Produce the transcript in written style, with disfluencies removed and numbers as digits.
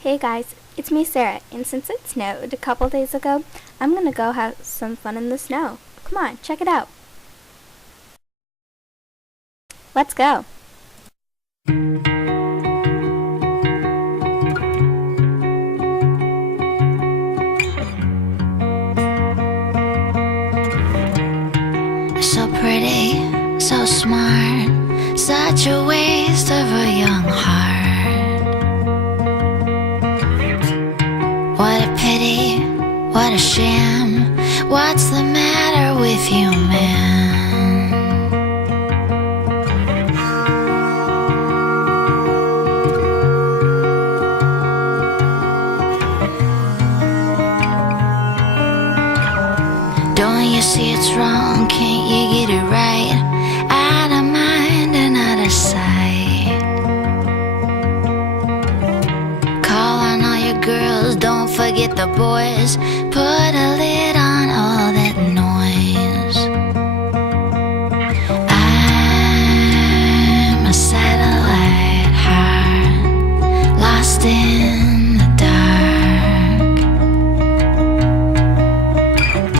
Hey guys, it's me Sarah, and since it snowed a couple days ago, I'm gonna go have some fun in the snow. Come on, check it out. Let's go. So pretty, so smart, such a waste of a young heart. What a pity, what a shame. What's the matter with you, man? Don't you see it's wrong? Can't you get it right? Out of mind and out of sight. Call on all your girls, don't forget the boys. Put a lid on all that noise. I'm a satellite heart lost in